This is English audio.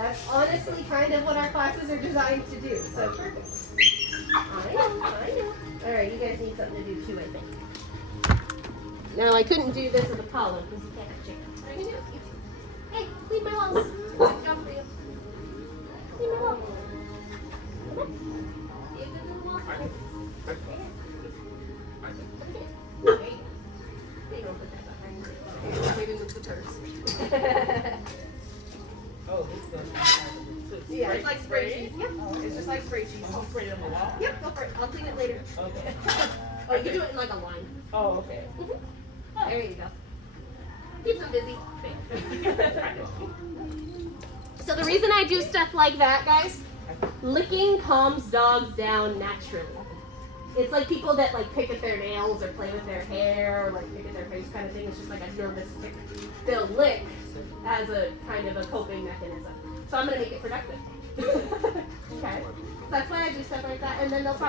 That's honestly kind of what our classes are designed to do. So perfect. I know. All right, you guys need something to do too, I think. Now I couldn't do this with Apollo because he can't have chickens. I can do it with you. Hey, clean my walls. Good job for you. Clean my walls. Come on. Be a good little wall. There you go. They don't put that behind me. Maybe with the turds. Oh, this goes. Yeah, it's like spray cheese. Yep. It's just like spray cheese. I'll spray it on the wall. Yep, go for it. I'll clean it later. Okay. Oh, you can do it in like a line. Oh, okay. There you go. Keeps them busy. So the reason I do stuff like that, guys, licking calms dogs down naturally. It's like people that like pick at their nails or play with their hair or like pick at their face kind of thing. It's just like a nervous tick. They'll lick as a kind of a coping mechanism. So I'm gonna make it productive. Okay. So that's why I do stuff like that, and then they'll probably